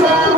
Yeah.